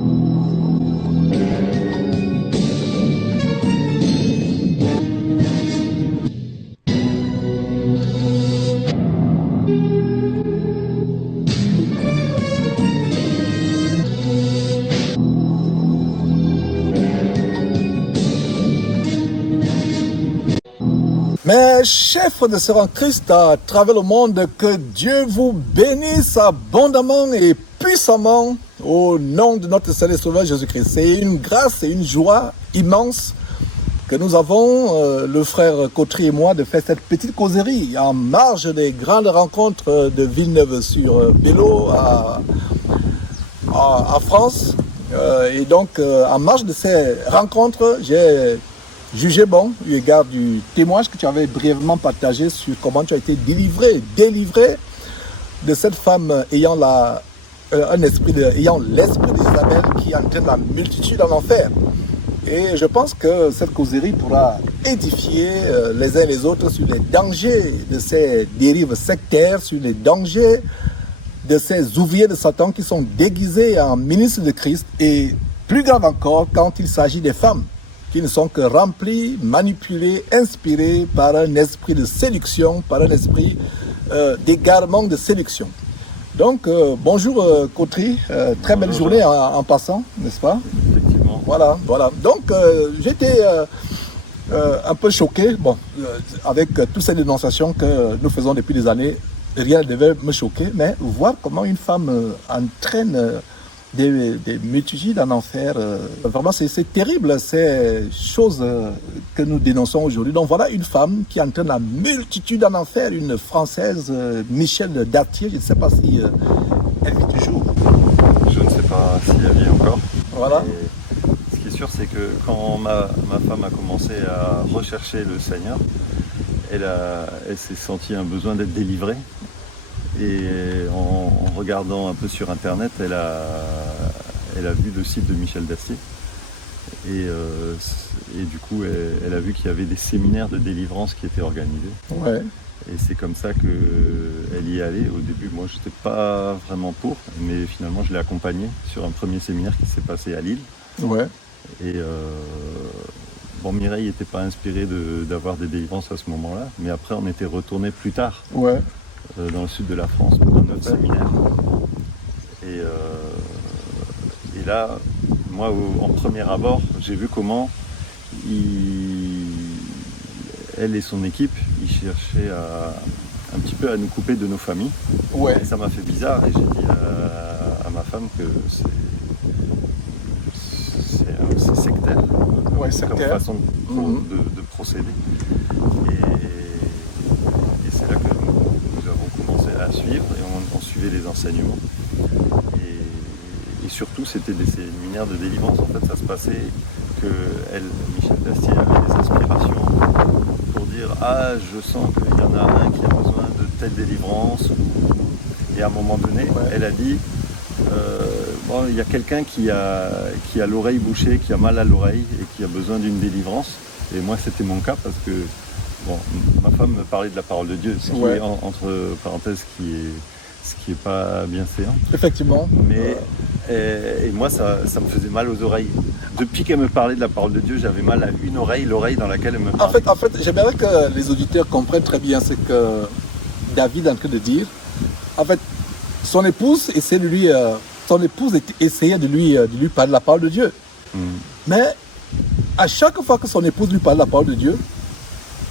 Mes chers frères et sœurs en Christ à travers le monde, que Dieu vous bénisse abondamment et puissamment au nom de notre Seigneur et Sauveur Jésus-Christ. C'est une grâce et une joie immense que nous avons, le frère Cotry et moi, de faire cette petite causerie en marge des grandes rencontres de Villeneuve-sur-Bélo à France. Et donc, en marge de ces rencontres, j'ai jugé bon, eu égard du témoignage que tu avais brièvement partagé sur comment tu as été délivré de cette femme ayant l'esprit d'Isabelle qui entraîne la multitude en enfer. Et je pense que cette causerie pourra édifier les uns les autres sur les dangers de ces dérives sectaires, sur les dangers de ces ouvriers de Satan qui sont déguisés en ministres de Christ, et plus grave encore quand il s'agit des femmes qui ne sont que remplies, manipulées, inspirées par un esprit de séduction, par un esprit d'égarement de séduction. Donc, bonjour Cotry, très belle journée en passant, n'est-ce pas? Effectivement. Voilà. Donc, j'étais un peu choqué, avec toutes ces dénonciations que nous faisons depuis des années. Rien ne devait me choquer, mais voir comment une femme entraîne des multitudes en enfer, vraiment c'est terrible ces choses que nous dénonçons aujourd'hui. Donc voilà une femme qui entraîne la multitude en enfer, une Française, Michel Dartier, je ne sais pas si elle vit toujours. Je ne sais pas si elle vit encore. Voilà. Et ce qui est sûr, c'est que quand ma femme a commencé à rechercher le Seigneur, elle s'est sentie un besoin d'être délivrée. Et en regardant un peu sur internet, elle a vu le site de Michel Dacier. Et du coup, elle a vu qu'il y avait des séminaires de délivrance qui étaient organisés. Ouais. Et c'est comme ça qu'elle y est allée. Au début, moi, je n'étais pas vraiment pour, mais finalement, je l'ai accompagnée sur un premier séminaire qui s'est passé à Lille. Ouais. Et Mireille n'était pas inspirée d'avoir des délivrances à ce moment-là, mais après, on était retourné plus tard. Ouais. Dans le sud de la France, dans notre séminaire. Et là, moi, en premier abord, j'ai vu comment elle et son équipe, ils cherchaient un petit peu à nous couper de nos familles. Ouais. Et ça m'a fait bizarre, et j'ai dit à ma femme que c'est sectaire, Ouais, comme façon de procéder. Et c'est là que nous avons commencé à suivre, et on suivait les enseignements. Et surtout, c'était des séminaires de délivrance. En fait, ça se passait que Michel Dacier avait des inspirations pour dire « Ah, je sens qu'il y en a un qui a besoin de telle délivrance. » Et à un moment donné, elle a dit il y a quelqu'un qui a l'oreille bouchée, qui a mal à l'oreille et qui a besoin d'une délivrance. Et moi, c'était mon cas parce que ma femme me parlait de la parole de Dieu, ce qui est entre parenthèses, ce qui est pas bien séant. Effectivement. Mais et moi, ça me faisait mal aux oreilles. Depuis qu'elle me parlait de la parole de Dieu, j'avais mal à une oreille, l'oreille dans laquelle elle me parlait. En fait, j'aimerais que les auditeurs comprennent très bien ce que David est en train de dire. En fait, son épouse essayait de lui parler de la parole de Dieu. Mais à chaque fois que son épouse lui parlait de la parole de Dieu,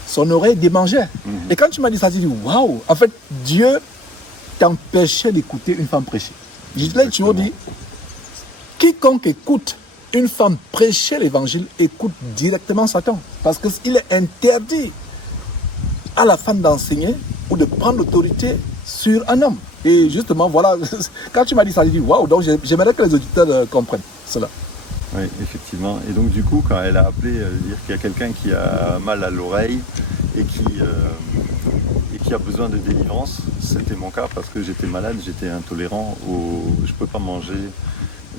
son oreille démangeait. Et quand tu m'as dit ça, j'ai dit waouh, en fait, Dieu t'empêchait d'écouter une femme prêcher. Je l'ai toujours dit, quiconque écoute une femme prêcher l'évangile écoute directement Satan. Parce qu'il est interdit à la femme d'enseigner ou de prendre l'autorité sur un homme. Et justement, voilà, quand tu m'as dit ça, j'ai dit waouh, donc j'aimerais que les auditeurs comprennent cela. Oui, effectivement. Et donc du coup, quand elle a appelé, dire qu'il y a quelqu'un qui a mal à l'oreille et qui a besoin de délivrance, c'était mon cas parce que j'étais malade, j'étais intolérant, je ne pouvais pas manger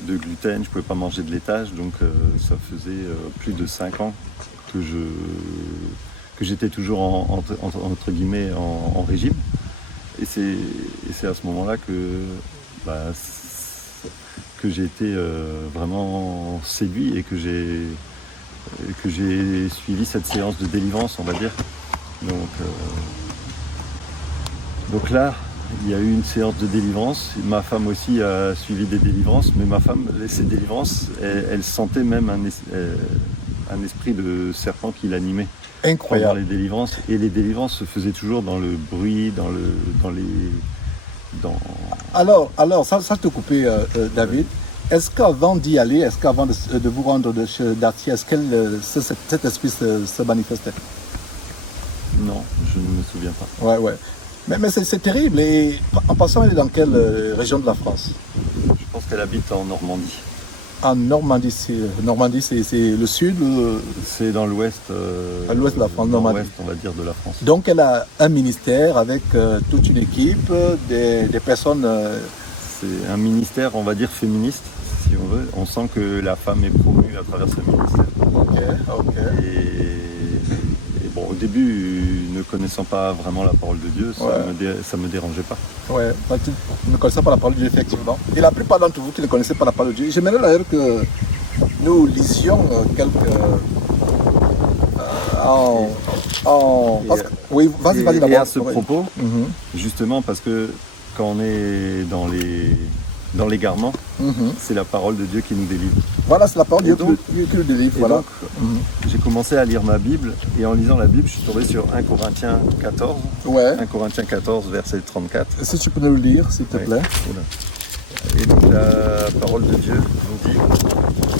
de gluten, je ne pouvais pas manger de laitage, donc ça faisait plus de 5 ans que j'étais toujours entre guillemets en régime. Et c'est à ce moment-là que que j'ai été vraiment séduit et que j'ai suivi cette séance de délivrance, on va dire. Donc là, il y a eu une séance de délivrance. Ma femme aussi a suivi des délivrances, mais ma femme, ces délivrances, elle sentait même un esprit de serpent qui l'animait. Incroyable. Pendant les délivrances. Et les délivrances se faisaient toujours dans le bruit, Alors, ça te coupé, David. Est-ce qu'avant d'y aller, est-ce qu'avant de vous rendre chez Darty, est-ce que cet esprit se manifestait? Non, je ne me souviens pas. Ouais. Mais c'est terrible. Et en passant, elle est dans quelle région de la France? Je pense qu'elle habite en Normandie. En Normandie, c'est le sud? C'est dans l'ouest. À l'ouest de la France, Normandie. L'ouest, on va dire, de la France. Donc elle a un ministère avec toute une équipe, des personnes... C'est un ministère, on va dire, féministe, si on veut. On sent que la femme est promue à travers ce ministère. Ok. Et bon, au début, ne connaissant pas vraiment la parole de Dieu, ça me dérangeait pas. Ouais, tu ne connaissais pas la parole de Dieu, effectivement. Et la plupart d'entre vous qui ne connaissez pas la parole de Dieu, j'aimerais d'ailleurs que nous lisions quelques... Oui, vas-y d'abord. Et à ce propos, justement, parce que quand on est dans l'égarement, c'est la parole de Dieu qui nous délivre. Voilà, c'est la parole de Dieu qui nous délivre. Voilà. Donc, j'ai commencé à lire ma Bible, et en lisant la Bible, je suis tombé sur 1 Corinthiens 14. Ouais. 1 Corinthiens 14, verset 34. Est-ce que tu peux nous le lire, s'il te plaît? Et donc la parole de Dieu nous dit,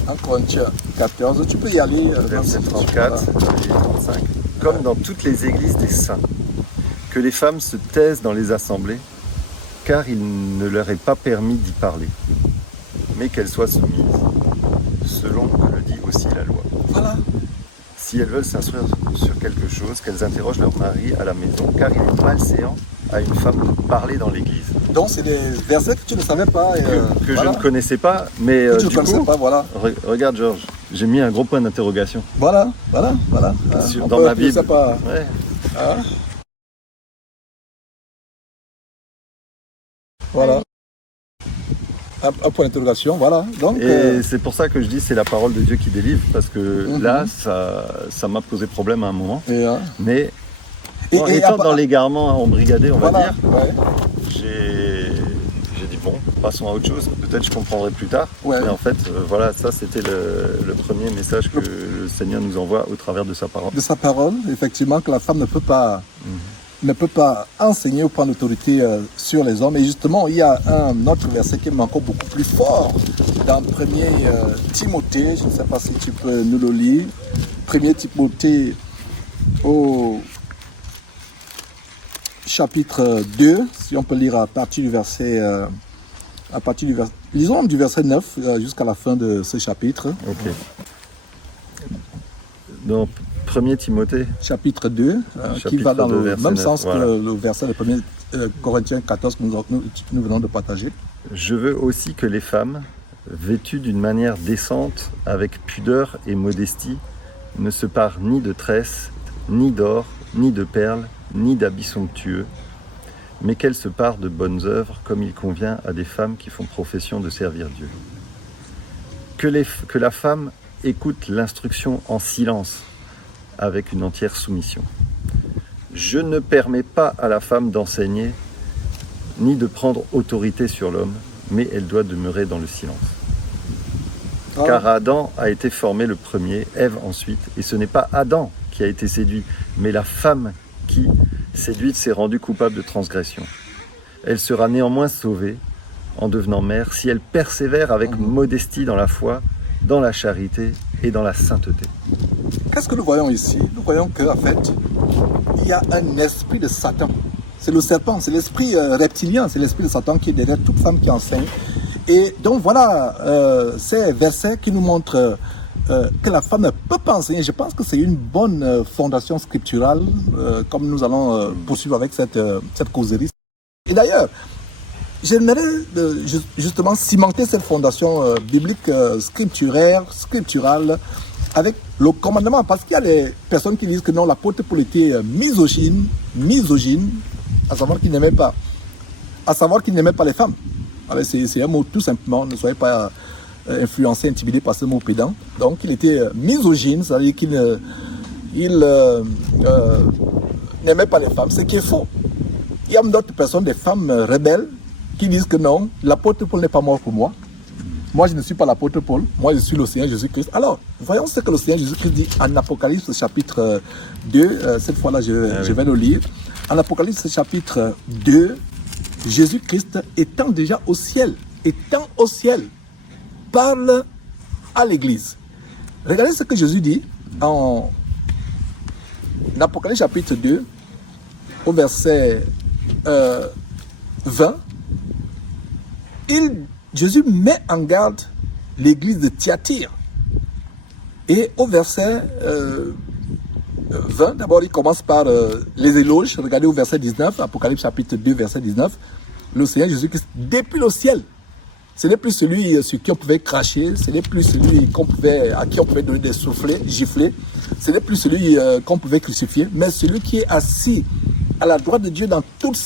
1 Corinthiens 14, tu peux y aller. verset 34 et 35. Comme dans toutes les églises des saints, que les femmes se taisent dans les assemblées, car il ne leur est pas permis d'y parler, mais qu'elles soient soumises, selon que le dit aussi la loi. Voilà. Si elles veulent s'instruire sur quelque chose, qu'elles interrogent leur mari à la maison, car il est malséant à une femme de parler dans l'église. Donc c'est des versets que tu ne savais pas. Que voilà. je ne connaissais pas, mais que tu du ne connaissais coup, pas, voilà. Regarde Georges, j'ai mis un gros point d'interrogation. Voilà. Dans ma Bible. Pas... Ouais. Hein? Voilà. Un point d'interrogation, voilà. Donc, et c'est pour ça que je dis c'est la parole de Dieu qui délivre, parce que là, ça m'a posé problème à un moment. Mais étant dans l'égarement embrigadé, on va dire, j'ai dit bon, passons à autre chose. Peut-être je comprendrai plus tard. Ouais. Mais en fait, voilà, ça c'était le premier message que le Seigneur nous envoie au travers de sa parole. De sa parole, effectivement, que la femme ne peut pas... ne peut pas enseigner ou prendre l'autorité sur les hommes. Et justement, il y a un autre verset qui est encore beaucoup plus fort dans 1 Timothée. Je ne sais pas si tu peux nous le lire. 1 Timothée au chapitre 2, si on peut lire à partir du verset... lisons du verset 9 jusqu'à la fin de ce chapitre. Ok. Donc, 1 Timothée chapitre 2, qui va dans le même 9, sens voilà. Que le verset de 1 Corinthiens 14 que nous venons de partager. Je veux aussi que les femmes, vêtues d'une manière décente, avec pudeur et modestie, ne se parent ni de tresses, ni d'or, ni de perles, ni d'habits somptueux, mais qu'elles se parent de bonnes œuvres comme il convient à des femmes qui font profession de servir Dieu. Que la femme écoute l'instruction en silence, avec une entière soumission. Je ne permets pas à la femme d'enseigner, ni de prendre autorité sur l'homme, mais elle doit demeurer dans le silence. Car Adam a été formé le premier, Ève ensuite, et ce n'est pas Adam qui a été séduit, mais la femme qui, séduite, s'est rendue coupable de transgression. Elle sera néanmoins sauvée, en devenant mère, si elle persévère avec modestie dans la foi, dans la charité et dans la sainteté. Qu'est-ce que nous voyons ici? Nous voyons qu'en fait, il y a un esprit de Satan. C'est le serpent, c'est l'esprit reptilien, c'est l'esprit de Satan qui est derrière toute femme qui enseigne. Et donc voilà, ces versets qui nous montrent que la femme ne peut pas enseigner. Je pense que c'est une bonne fondation scripturale, comme nous allons poursuivre avec cette causerie. Et d'ailleurs, j'aimerais justement cimenter cette fondation biblique, scripturale, avec le commandement, parce qu'il y a des personnes qui disent que non, l'apôtre Paul était misogyne, à savoir qu'il n'aimait pas les femmes. Alors, c'est un mot tout simplement, ne soyez pas influencé, intimidé par ce mot pédant. Donc il était misogyne, c'est-à-dire qu'il n'aimait pas les femmes, ce qui est faux. Il y a d'autres personnes, des femmes rebelles, qui disent que non, l'apôtre Paul n'est pas mort pour moi. Moi, je ne suis pas l'apôtre Paul, moi je suis le Seigneur Jésus-Christ. Alors, voyons ce que le Seigneur Jésus-Christ dit en Apocalypse chapitre 2. Cette fois-là, je vais le lire. En Apocalypse chapitre 2, Jésus-Christ étant déjà au ciel, parle à l'Église. Regardez ce que Jésus dit en Apocalypse chapitre 2, au verset 20. Jésus met en garde l'église de Thyatire. Et au verset 20, d'abord il commence par les éloges. Regardez au verset 19, Apocalypse chapitre 2, verset 19. Le Seigneur Jésus-Christ, depuis le ciel, ce n'est plus celui sur qui on pouvait cracher, ce n'est plus celui à qui on pouvait donner des soufflets, gifler, ce n'est plus celui qu'on pouvait crucifier, mais celui qui est assis à la droite de Dieu dans toute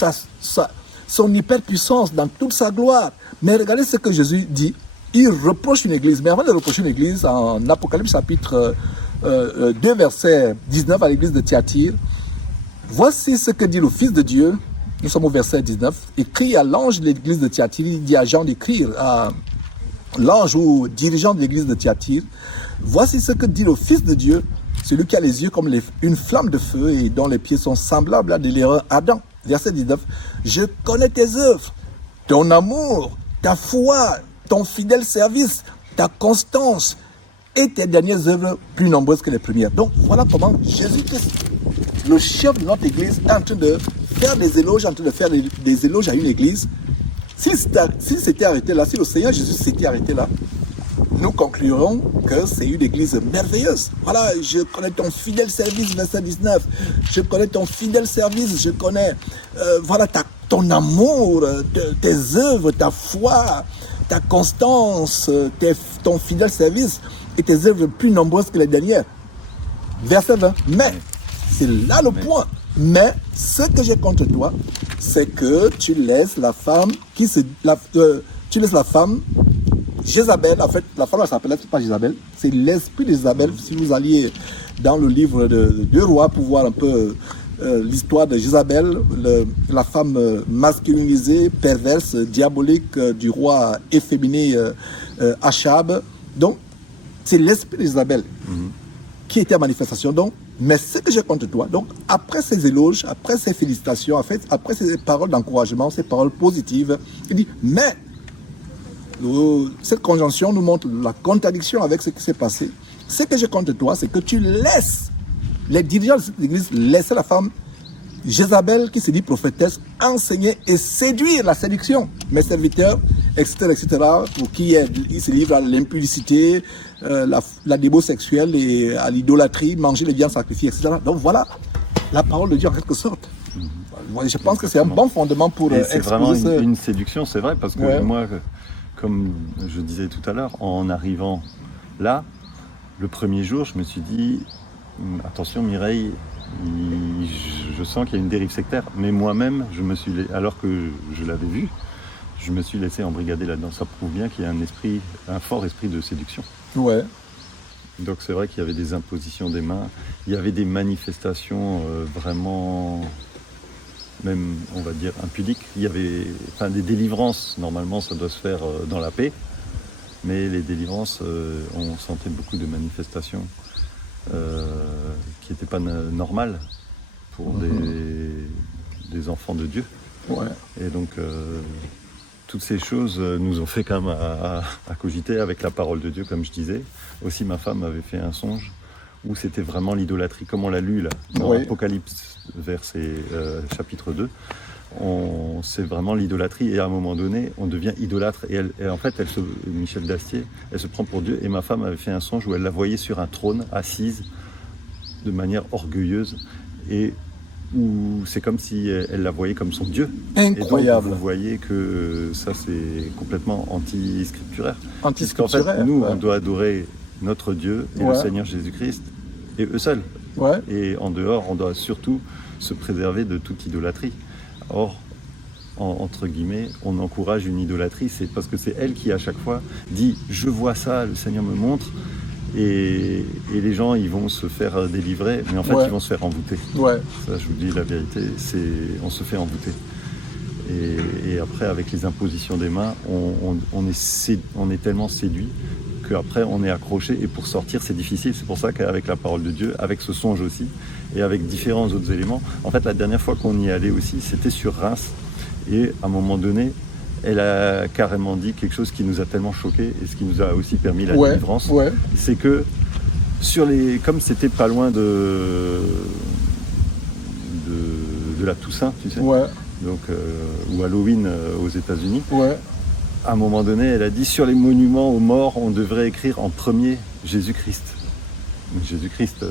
son hyperpuissance, dans toute sa gloire. Mais regardez ce que Jésus dit. Il reproche une église. Mais avant de reprocher une église, en Apocalypse chapitre 2, verset 19 à l'église de Thyatire, voici ce que dit le Fils de Dieu. Nous sommes au verset 19. Écrit à l'ange de l'église de Thyatire, il dit à Jean d'écrire à l'ange ou dirigeant de l'église de Thyatire, voici ce que dit le Fils de Dieu, celui qui a les yeux comme une flamme de feu et dont les pieds sont semblables à de l'erreur Adam. Verset 19. Je connais tes œuvres, ton amour, ta foi, ton fidèle service, ta constance et tes dernières œuvres plus nombreuses que les premières. Donc voilà comment Jésus-Christ, le chef de notre église, est en train de faire des éloges, en train de faire des éloges à une église. S'il s'était arrêté là, si le Seigneur Jésus s'était arrêté là, nous conclurons que c'est une église merveilleuse. Voilà, je connais ton fidèle service, verset 19. Je connais ton fidèle service, je connais voilà, ton amour, tes œuvres, ta foi, ta constance, ton fidèle service et tes œuvres plus nombreuses que les dernières. Verset 20. Mais, c'est là le point. Mais, ce que j'ai contre toi, c'est que tu laisses la femme Jézabel, en fait, la femme elle s'appelle pas Jézabel, c'est l'esprit de Jézabel. Si vous alliez dans le livre de 2 Rois pour voir un peu l'histoire de Jézabel, la femme masculinisée, perverse, diabolique du roi efféminé Achab. Donc, c'est l'esprit de Jézabel qui était en manifestation. Donc, mais ce que j'ai contre toi, donc après ces éloges, après ces félicitations, en fait, après ces paroles d'encouragement, ces paroles positives, il dit, mais cette conjonction nous montre la contradiction avec ce qui s'est passé. Ce que j'ai contre toi, c'est que tu laisses les dirigeants de cette église laisser la femme Jézabel, qui se dit prophétesse, enseigner et séduire la séduction. Mes serviteurs, etc., pour qui ils se livrent à l'impudicité, la débo sexuelle et à l'idolâtrie, manger les viandes sacrifiées, etc. Donc voilà la parole de Dieu en quelque sorte. Je pense que c'est un bon fondement pour c'est vraiment une séduction, c'est vrai, parce que moi, comme je disais tout à l'heure, en arrivant là, le premier jour, je me suis dit, attention Mireille, je sens qu'il y a une dérive sectaire. Mais moi-même, alors que je l'avais vu, je me suis laissé embrigader là-dedans. Ça prouve bien qu'il y a un fort esprit de séduction. Ouais. Donc c'est vrai qu'il y avait des impositions des mains, il y avait des manifestations vraiment, même on va dire impudiques. Il y avait des délivrances, normalement ça doit se faire dans la paix, mais les délivrances, on sentait beaucoup de manifestations qui n'étaient pas normales pour des enfants de Dieu. Ouais. Et donc toutes ces choses nous ont fait quand même à cogiter avec la parole de Dieu, comme je disais. Aussi, ma femme avait fait un songe où c'était vraiment l'idolâtrie, comme on l'a lu là, dans Apocalypse, chapitre 2. C'est vraiment l'idolâtrie, et à un moment donné, on devient idolâtre. Et en fait, Michel Dastier, elle se prend pour Dieu. Et ma femme avait fait un songe où elle la voyait sur un trône, assise, de manière orgueilleuse, et où c'est comme si elle la voyait comme son Dieu. Incroyable. Et donc, vous voyez que ça, c'est complètement anti-scripturaire. Anti-scripturaire. Puisqu'en fait, nous, on doit adorer notre Dieu et le Seigneur Jésus-Christ, et eux seuls. Et en dehors, on doit surtout se préserver de toute idolâtrie. Or, entre guillemets, on encourage une idolâtrie, c'est parce que c'est elle qui à chaque fois dit « je vois ça, le Seigneur me montre ». Et les gens, ils vont se faire délivrer, mais en fait, ils vont se faire envoûter. Ouais. Ça, je vous dis la vérité, on se fait envoûter. Et après, avec les impositions des mains, on est tellement séduit qu'après, on est accroché. Et pour sortir, c'est difficile. C'est pour ça qu'avec la parole de Dieu, avec ce songe aussi, et avec différents autres éléments, en fait, la dernière fois qu'on y allait aussi, c'était sur Reims. Et à un moment donné, elle a carrément dit quelque chose qui nous a tellement choqués et ce qui nous a aussi permis la délivrance. C'est que comme c'était pas loin de la Toussaint, tu sais, donc, ou Halloween aux États-Unis, à un moment donné, elle a dit sur les monuments aux morts, on devrait écrire en premier Jésus-Christ. Jésus-Christ,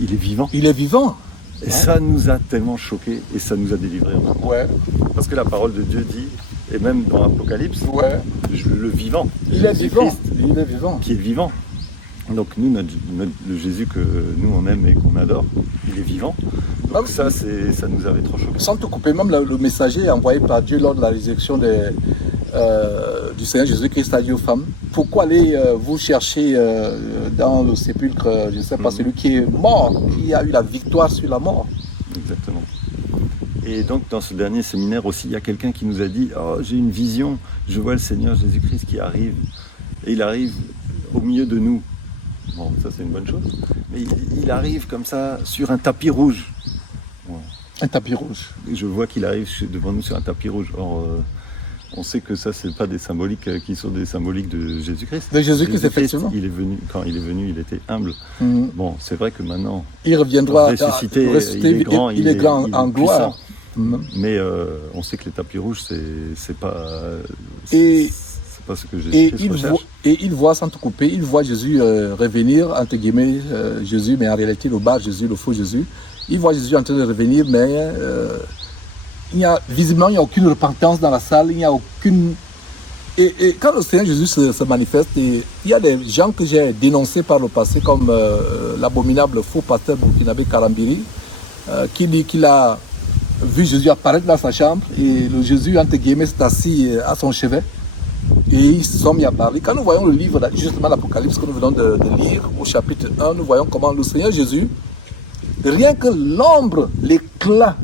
il est vivant. Il est vivant. Et ça nous a tellement choqués et ça nous a délivrés. Parce que la parole de Dieu dit, et même dans l'Apocalypse, le vivant. Il est vivant. Il est vivant. Qui est vivant. Donc nous, le Jésus que nous on aime et qu'on adore, il est vivant. Donc ça nous avait trop choqués. Sans te couper, même le messager envoyé par Dieu lors de la résurrection du Seigneur Jésus-Christ a dit aux femmes, pourquoi allez vous chercher dans le sépulcre, je ne sais pas, celui qui est mort, qui a eu la victoire sur la mort. Exactement. Et donc dans ce dernier séminaire aussi, il y a quelqu'un qui nous a dit, oh, j'ai une vision, je vois le Seigneur Jésus-Christ qui arrive, et il arrive au milieu de nous. Bon, ça c'est une bonne chose, mais il arrive comme ça sur un tapis rouge. Un tapis rouge. Je vois qu'il arrive devant nous sur un tapis rouge. Or, on sait que ça, c'est pas des symboliques qui sont des symboliques de Jésus-Christ. De Jésus-Christ, effectivement. Quand il est venu, il était humble. Bon, c'est vrai que maintenant, il reviendra ressuscité, il est grand, il est grand en gloire. Mais on sait que les tapis rouges, c'est pas ce que Jésus-Christ recherche. Et il voit, sans te couper, il voit Jésus revenir, entre guillemets, Jésus, mais en réalité, le bas Jésus, le faux Jésus. Il voit Jésus en train de revenir, mais visiblement, il n'y a aucune repentance dans la salle, il n'y a aucune... Et quand le Seigneur Jésus se manifeste, il y a des gens que j'ai dénoncés par le passé, comme l'abominable faux pasteur burkinabé Karambiri, qui dit qu'il a vu Jésus apparaître dans sa chambre, et le Jésus, entre guillemets, s'est assis à son chevet, et ils se sont mis à parler. Quand nous voyons le livre, justement l'Apocalypse que nous venons de lire, au chapitre 1, nous voyons comment le Seigneur Jésus, rien que l'ombre, l'éclat,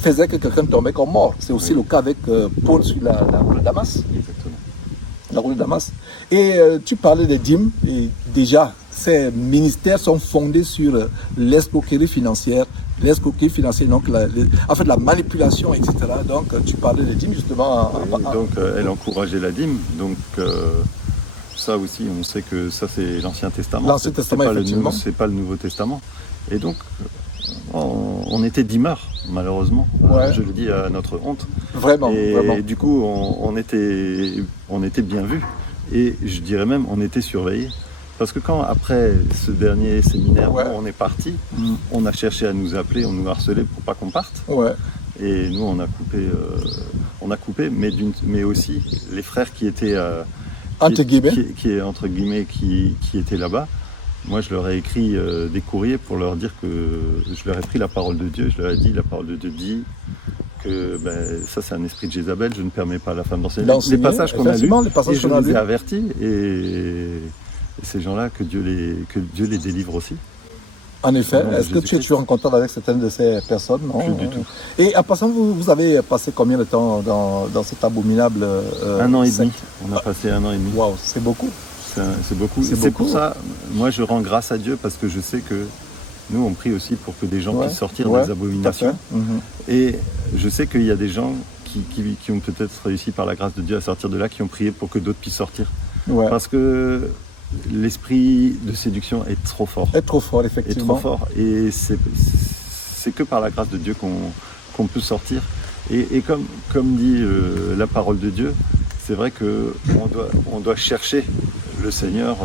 faisait que quelqu'un tombait comme mort. C'est aussi le cas avec Paul sur la route de Damas. Exactement. La route de Damas. Et tu parlais des dîmes, et déjà, ces ministères sont fondés sur l'escroquerie financière, donc en fait la manipulation, etc. Donc tu parlais des dîmes justement. Donc elle encourageait la dîme, donc ça aussi on sait que ça c'est l'Ancien Testament. L'Ancien Testament, effectivement. C'est pas le Nouveau Testament. Et donc on était dîmeurs, malheureusement. Je le dis à notre honte. Vraiment. Et du coup on était bien vus. Et je dirais même on était surveillés. Parce que quand, après ce dernier séminaire, on est parti, on a cherché à nous appeler, on nous harcelait pour pas qu'on parte. Et nous, on a coupé, mais aussi les frères qui étaient entre guillemets, qui étaient là-bas. Moi, je leur ai écrit des courriers pour leur dire que je leur ai pris la parole de Dieu. Je leur ai dit, la parole de Dieu dit que ça, c'est un esprit de Jézabel. Je ne permets pas à la femme d'enseigner. Les passages qu'on a lus, et je les ai avertis. Et ces gens-là, que Dieu les délivre aussi. En effet, est-ce que tu es toujours en contact avec certaines de ces personnes? Non, plus du tout. Et en passant, vous avez passé combien de temps dans cet abominable 1 an et demi. On a passé 1 an et demi. Waouh, c'est beaucoup. C'est beaucoup. C'est pour ça, moi je rends grâce à Dieu parce que je sais que nous on prie aussi pour que des gens puissent sortir des abominations. Et je sais qu'il y a des gens qui ont peut-être réussi par la grâce de Dieu à sortir de là, qui ont prié pour que d'autres puissent sortir. Parce que l'esprit de séduction est trop fort. Est trop fort, effectivement. Est trop fort. Et c'est que par la grâce de Dieu qu'on peut sortir. Et comme dit la parole de Dieu, c'est vrai qu'on doit chercher le Seigneur,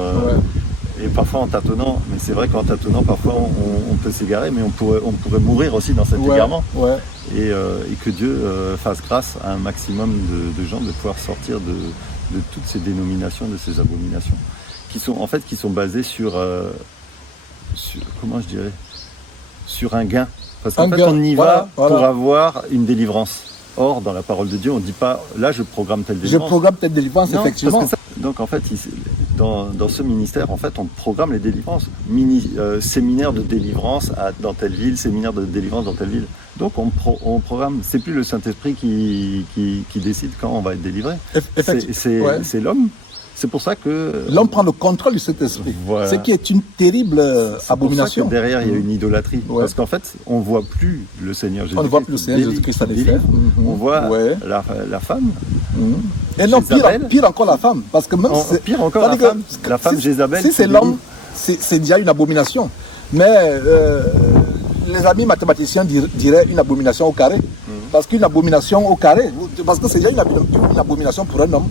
et parfois en tâtonnant. Mais c'est vrai qu'en tâtonnant, parfois on peut s'égarer, mais on pourrait mourir aussi dans cet égarement. Et que Dieu fasse grâce à un maximum de gens de pouvoir sortir de toutes ces dénominations, de ces abominations, qui sont basées sur comment je dirais, sur un gain. Parce qu'en fait, on y va pour avoir une délivrance. Or, dans la parole de Dieu, on ne dit pas, là, je programme telle Je délivrance. programme telle délivrance, Non, effectivement. parce que donc, en fait, dans ce ministère, en fait, on programme les délivrances. Séminaire de délivrance dans telle ville, séminaire de délivrance dans telle ville. Donc, on programme. C'est plus le Saint-Esprit qui décide quand on va être délivré. C'est l'homme. C'est pour ça que... L'homme prend le contrôle du Saint-Esprit. Voilà. Ce qui est une terrible abomination. Pour ça que derrière, il y a une idolâtrie. Ouais. Parce qu'en fait, on ne voit plus le Seigneur Jésus-Christ. On ne voit plus le Seigneur Jésus-Christ à l'effet. On voit la femme. Et non, Jézabel. pire encore la femme. Parce que même pire encore la femme Jézabel. Si c'est l'homme, c'est déjà une abomination. Mais les amis mathématiciens diraient une abomination au carré. Parce qu'une abomination au carré, parce que c'est déjà une abomination pour un homme.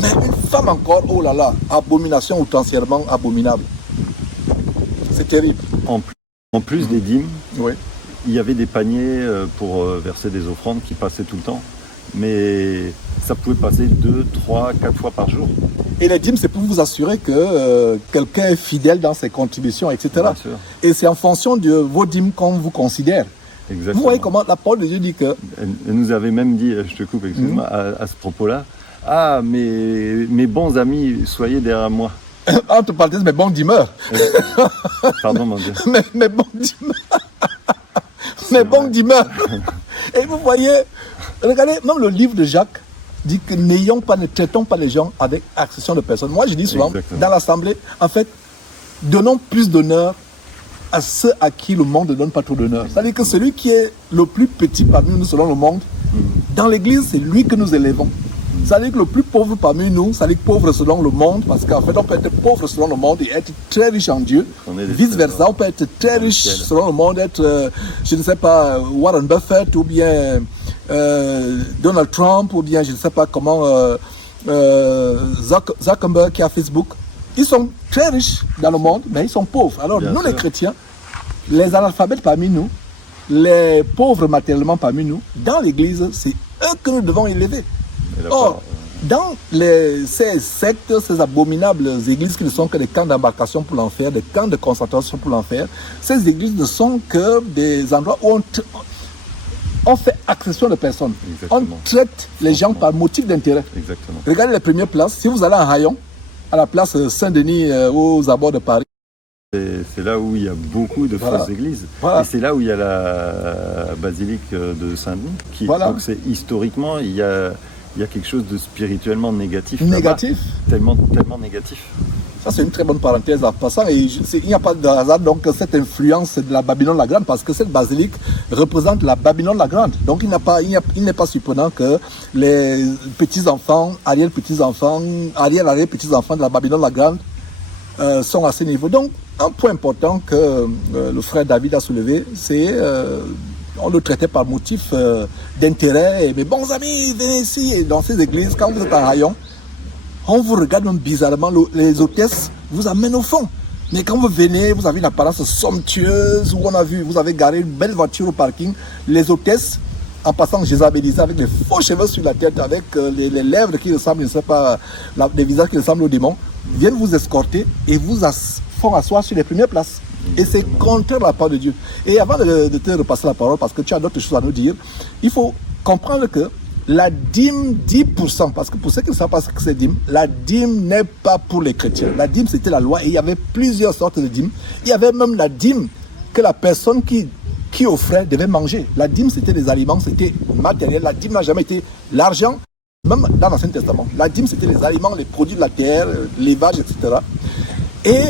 Mais une femme encore, oh là là, abomination potentiellement abominable. C'est terrible. En plus des dîmes, Oui. il y avait des paniers pour verser des offrandes qui passaient tout le temps. Mais ça pouvait passer 2, 3, 4 fois par jour. Et les dîmes, c'est pour vous assurer que quelqu'un est fidèle dans ses contributions, etc. Bien sûr. Et c'est en fonction de vos dîmes qu'on vous considère. Exactement. Vous voyez comment la parole de Dieu dit que... Elle nous avait même dit, je te coupe, excuse-moi, à ce propos-là, « Ah, mes bons amis, soyez derrière moi. » Entre parenthèses, mes bons dîmeurs. Pardon, mon Dieu. Mes bons dîmeurs. Mes bons dîmeurs. Et vous voyez, regardez, même le livre de Jacques dit que ne traitons pas les gens avec accession de personnes. Moi, je dis souvent, Exactement. dans l'Assemblée, en fait, donnons plus d'honneur à ceux à qui le monde ne donne pas trop d'honneur. C'est-à-dire que celui qui est le plus petit parmi nous selon le monde, dans l'Église, c'est lui que nous élevons. C'est-à-dire que le plus pauvre parmi nous, c'est-à-dire pauvre selon le monde, parce qu'en fait, on peut être pauvre selon le monde et être très riche en Dieu. Vice-versa, on peut être très riche selon le monde, être, je ne sais pas, Warren Buffett ou bien Donald Trump ou bien, je ne sais pas comment, Zuckerberg qui a Facebook. Ils sont très riches dans le monde, mais ils sont pauvres. Alors, Bien nous, sûr. les chrétiens, les analphabètes parmi nous, les pauvres matériellement parmi nous, dans l'Église, c'est eux que nous devons élever. Or, dans ces sectes, ces abominables églises qui ne sont que des camps d'embarcation pour l'enfer, des camps de concentration pour l'enfer, ces églises ne sont que des endroits où on fait accession de personnes. Exactement. On traite les gens par motif d'intérêt. Exactement. Regardez les premières places. Si vous allez à Hayon, à la place Saint-Denis, aux abords de Paris, C'est là où il y a beaucoup de fausses églises. Voilà. Et c'est là où il y a la basilique de Saint-Denis. Voilà. Donc c'est historiquement, il y a quelque chose de spirituellement négatif. négatif. Tellement négatif. Ça, c'est une très bonne parenthèse en passant. Et il n'y a pas de hasard donc cette influence de la Babylone la Grande, parce que cette basilique représente la Babylone la Grande. Donc il n'est pas surprenant que les petits-enfants, arrière-petits-enfants de la Babylone la Grande sont à ce niveau. Donc, un point important que le frère David a soulevé, c'est on le traitait par motif d'intérêt. Et mes bons amis, venez ici. Et dans ces églises, quand vous êtes en rayon, on vous regarde même bizarrement, les hôtesses vous amènent au fond. Mais quand vous venez, vous avez une apparence somptueuse, où vous avez garé une belle voiture au parking. Les hôtesses, en passant jézabélisées avec les faux cheveux sur la tête, avec les lèvres qui ressemblent, je ne sais pas, des visages qui ressemblent aux démons, viennent vous escorter et vous font asseoir sur les premières places. Et c'est contraire à la parole de Dieu. Et avant de te repasser la parole, parce que tu as d'autres choses à nous dire, il faut comprendre que la dîme 10%, parce que pour ceux qui ne savent pas ce que c'est dîme, la dîme n'est pas pour les chrétiens. La dîme, c'était la loi et il y avait plusieurs sortes de dîmes. Il y avait même la dîme que la personne qui offrait devait manger. La dîme, c'était des aliments, c'était matériel. La dîme n'a jamais été l'argent, même dans l'Ancien Testament. La dîme, c'était les aliments, les produits de la terre, l'élevage, etc. Et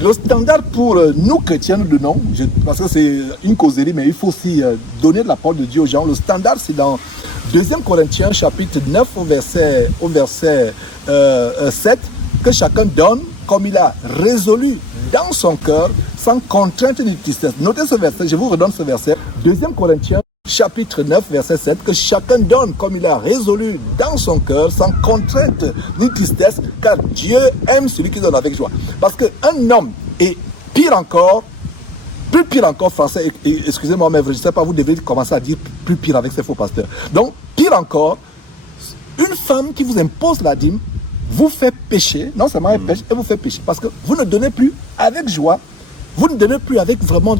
le standard pour nous chrétiens, nous donnons, parce que c'est une causerie, mais il faut aussi donner de la parole de Dieu aux gens. Le standard, c'est dans 2 Corinthiens, chapitre 9, au verset 7, que chacun donne comme il a résolu dans son cœur, sans contrainte ni tristesse. Notez ce verset, je vous redonne ce verset. 2 Corinthiens, chapitre 9, verset 7, que chacun donne comme il a résolu dans son cœur, sans contrainte ni tristesse, car Dieu aime celui qui donne avec joie. Parce qu'un homme, et pire encore français, excusez-moi, mais je ne sais pas, vous devez commencer à dire plus pire avec ces faux pasteurs. Donc, pire encore, une femme qui vous impose la dîme, vous fait pécher, non seulement elle pêche, elle vous fait pécher, parce que vous ne donnez plus avec joie, vous ne donnez plus avec vraiment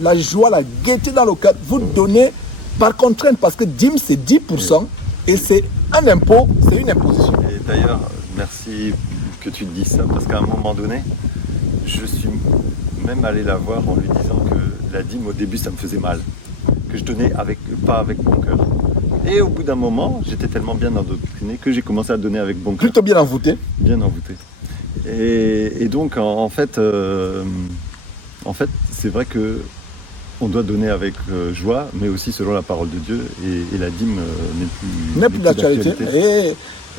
la joie, la gaieté dans le cœur, vous donnez par contrainte, parce que dîme, c'est 10%, et c'est un impôt, c'est une imposition. Et d'ailleurs, merci que tu te dises ça, parce qu'à un moment donné, je suis même allé la voir en lui disant que la dîme, au début, ça me faisait mal. Que je donnais pas avec bon cœur. Et au bout d'un moment, j'étais tellement bien endoctriné que j'ai commencé à donner avec bon cœur. Plutôt bien envoûté. Bien envoûté. Et donc, en fait, c'est vrai que on doit donner avec joie, mais aussi selon la parole de Dieu. Et la dîme n'est plus d'actualité.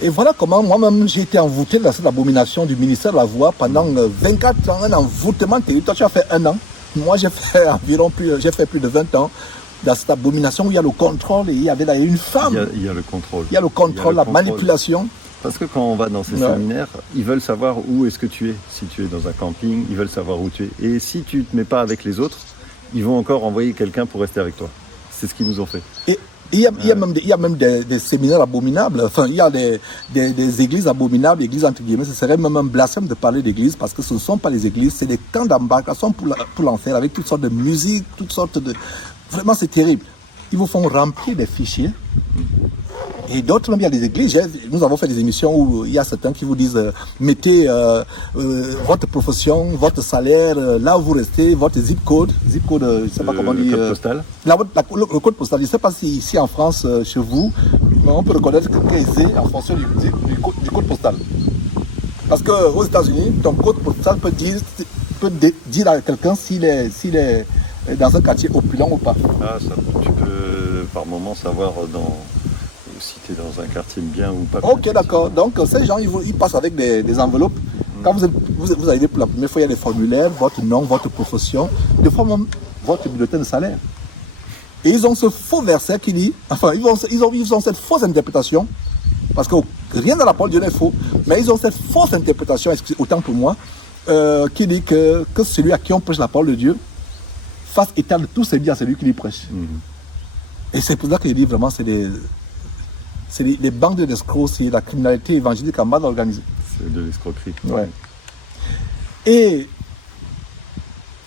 Et voilà comment moi-même j'ai été envoûté dans cette abomination du ministère de la Voix pendant 24 ans, un envoûtement terrible. Toi, tu as fait 1 an. Moi, j'ai fait plus de 20 ans dans cette abomination où il y a le contrôle et il y avait là une femme. Il y a le contrôle. Il y a le contrôle, la manipulation. Parce que quand on va dans ces séminaires, ils veulent savoir où est-ce que tu es. Si tu es dans un camping, ils veulent savoir où tu es. Et si tu ne te mets pas avec les autres, ils vont encore envoyer quelqu'un pour rester avec toi. C'est ce qu'ils nous ont fait. Et il y a même des séminaires abominables. Enfin, il y a des églises abominables, églises entre guillemets. Ce serait même un blasphème de parler d'église parce que ce ne sont pas les églises, c'est des camps d'embarcation pour l'enfer avec toutes sortes de musique, toutes sortes de... Vraiment, c'est terrible. Ils vous font remplir des fichiers. Et d'autres, même il y a des églises, nous avons fait des émissions où il y a certains qui vous disent mettez votre profession, votre salaire, là où vous restez, votre zip code, je ne sais pas comment dire. Le code postal. Le code postal, je ne sais pas si ici en France, chez vous, on peut reconnaître quelqu'un aisé en fonction du code postal. Parce qu'aux États-Unis, ton code postal peut dire à quelqu'un s'il est dans un quartier opulent ou pas. Ah, ça, tu peux par moment savoir si tu es dans un quartier bien ou pas. Ok, d'accord. Donc, ces gens, ils passent avec des enveloppes. Quand vous arrivez pour la première fois, il y a des formulaires, votre nom, votre profession, des fois même votre bulletin de salaire. Et ils ont ce faux verset qui dit, enfin, ils ont cette fausse interprétation, parce que rien dans la parole de Dieu n'est faux, mais ils ont cette fausse interprétation, autant pour moi, qui dit que celui à qui on prêche la parole de Dieu fasse état de tous ses biens à celui qui lui prêche. Et c'est pour ça que je dis vraiment, c'est les bandes d'escrocs, c'est la criminalité évangélique en mal organisée. C'est de l'escroquerie. Ouais. Et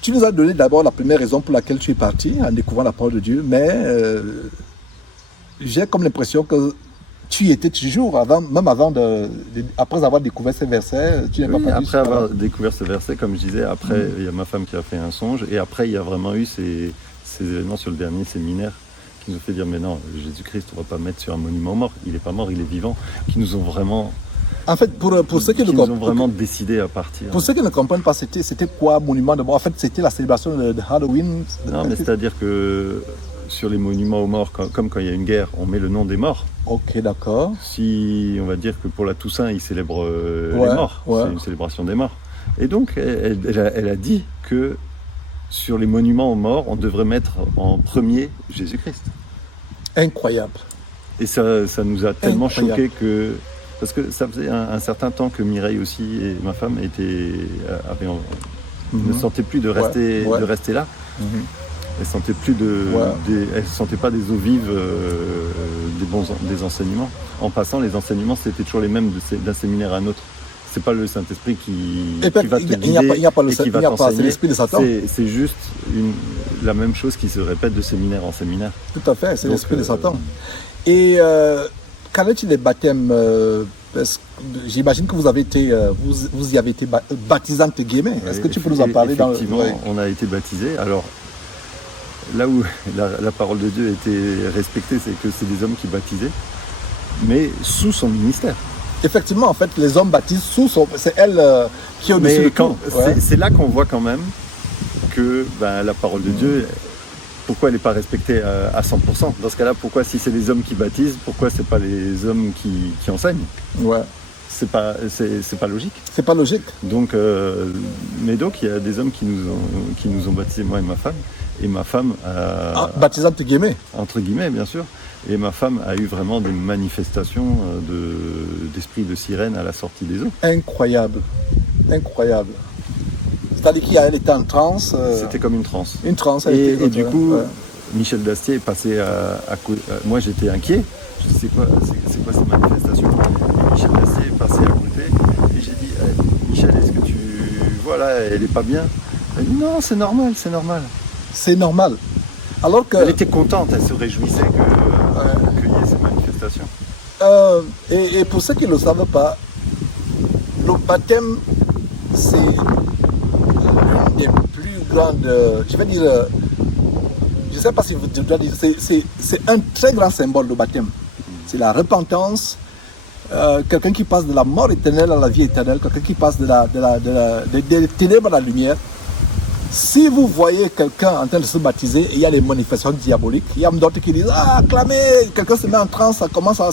tu nous as donné d'abord la première raison pour laquelle tu es parti en découvrant la parole de Dieu, mais j'ai comme l'impression que tu y étais toujours, après avoir découvert ces versets, tu n'es pas parti. Après avoir découvert ce verset, comme je disais, après il y a ma femme qui a fait un songe, et après il y a vraiment eu ces événements sur le dernier séminaire qui nous ont fait dire mais non, Jésus-Christ, on ne va pas mettre sur un monument mort, il n'est pas mort, il est vivant, qui nous ont vraiment... En fait, pour ceux qui nous ont vraiment décidé à partir. Pour ceux qui ne comprennent pas, c'était quoi monument de mort? En fait, c'était la célébration de Halloween. Non, mais c'est-à-dire que sur les monuments aux morts, comme quand il y a une guerre, on met le nom des morts. Ok, d'accord. Si on va dire que pour la Toussaint, ils célèbrent les morts, c'est une célébration des morts. Et donc, elle a dit que sur les monuments aux morts, on devrait mettre en premier Jésus-Christ. Incroyable. Et ça nous a tellement choqués que... Parce que ça faisait un certain temps que Mireille aussi et ma femme ne sentaient plus de rester là. Elles sentaient plus elles sentaient pas des eaux vives des enseignements. En passant, les enseignements c'était toujours les mêmes d'un séminaire à un autre. C'est pas le Saint-Esprit qui va te guider. Il n'y a pas l'esprit de Satan. C'est juste la même chose qui se répète de séminaire en séminaire. Tout à fait, c'est l'esprit de Satan. Et qu'en est-il des baptêmes? J'imagine que vous y avez été baptisé entre guillemets. Est-ce que tu peux nous en parler? Effectivement, on a été baptisés. Alors, là où la parole de Dieu était respectée, c'est que c'est des hommes qui baptisaient, mais sous son ministère. Effectivement, en fait, les hommes baptisent c'est elle qui est au-dessus de tout. C'est là qu'on voit quand même que la parole de Dieu, pourquoi elle n'est pas respectée à 100%? Dans ce cas-là, pourquoi si c'est les hommes qui baptisent, pourquoi c'est pas les hommes qui enseignent? Ouais. C'est pas logique. C'est pas logique. Donc, mais donc il y a des hommes qui nous ont baptisés, moi et ma femme. Et ma femme a... baptisé entre guillemets. Entre guillemets, bien sûr. Et ma femme a eu vraiment des manifestations d'esprit de sirène à la sortie des eaux. Incroyable. Incroyable. C'est-à-dire qu'elle était en transe. C'était comme une transe. Une transe. Et du coup, Michel Dastier est passé à côté. Moi, j'étais inquiet. Je dis, c'est quoi ces manifestations? Et Michel Dastier est passé à côté. Et j'ai dit, Michel, est-ce que tu vois là, elle n'est pas bien? Elle dit, non, c'est normal, c'est normal. C'est normal. Alors que, elle était contente, elle se réjouissait qu'il y ait ces manifestations. et pour ceux qui ne le savent pas, le baptême, c'est l'une des plus grandes, je vais dire, je ne sais pas si je dois dire, c'est un très grand symbole, le baptême. C'est la repentance, quelqu'un qui passe de la mort éternelle à la vie éternelle, quelqu'un qui passe des ténèbres à la lumière. Si vous voyez quelqu'un en train de se baptiser et il y a des manifestations diaboliques, il y a d'autres qui disent ah, acclamer, quelqu'un se met en transe, ça commence à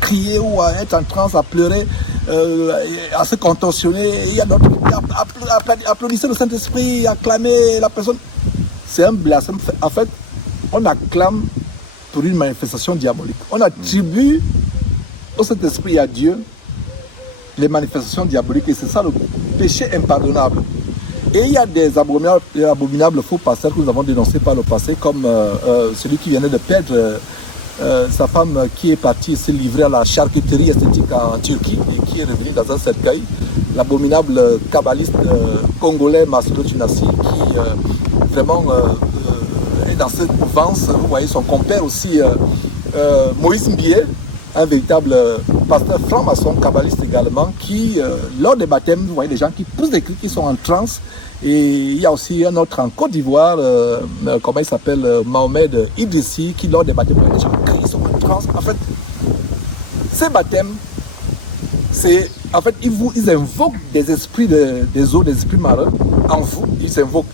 crier ou à être en transe, à pleurer, à se contorsionner. Il y a d'autres qui applaudissent le Saint-Esprit, acclamer la personne. C'est un blasphème. En fait, on acclame pour une manifestation diabolique. On attribue au Saint-Esprit et à Dieu les manifestations diaboliques et c'est ça le péché impardonnable. Et il y a des abominables faux pasteurs que nous avons dénoncés par le passé, comme celui qui venait de perdre sa femme qui est partie se livrer à la charcuterie esthétique en Turquie et qui est revenue dans un cercueil. L'abominable kabbaliste congolais Masuro Tunasi qui vraiment est dans cette mouvance. Vous voyez son compère aussi, Moïse Mbié, un véritable pasteur franc-maçon, kabbaliste également, qui, lors des baptêmes, vous voyez des gens qui poussent des cris, qui sont en transe. Et il y a aussi un autre en Côte d'Ivoire, comment il s'appelle, Mohamed Idrissi, qui, lors des baptêmes, les gens crient, ils sont en transe. En fait, ces baptêmes, c'est, en fait, ils invoquent des esprits des eaux, des esprits marins en vous, ils invoquent.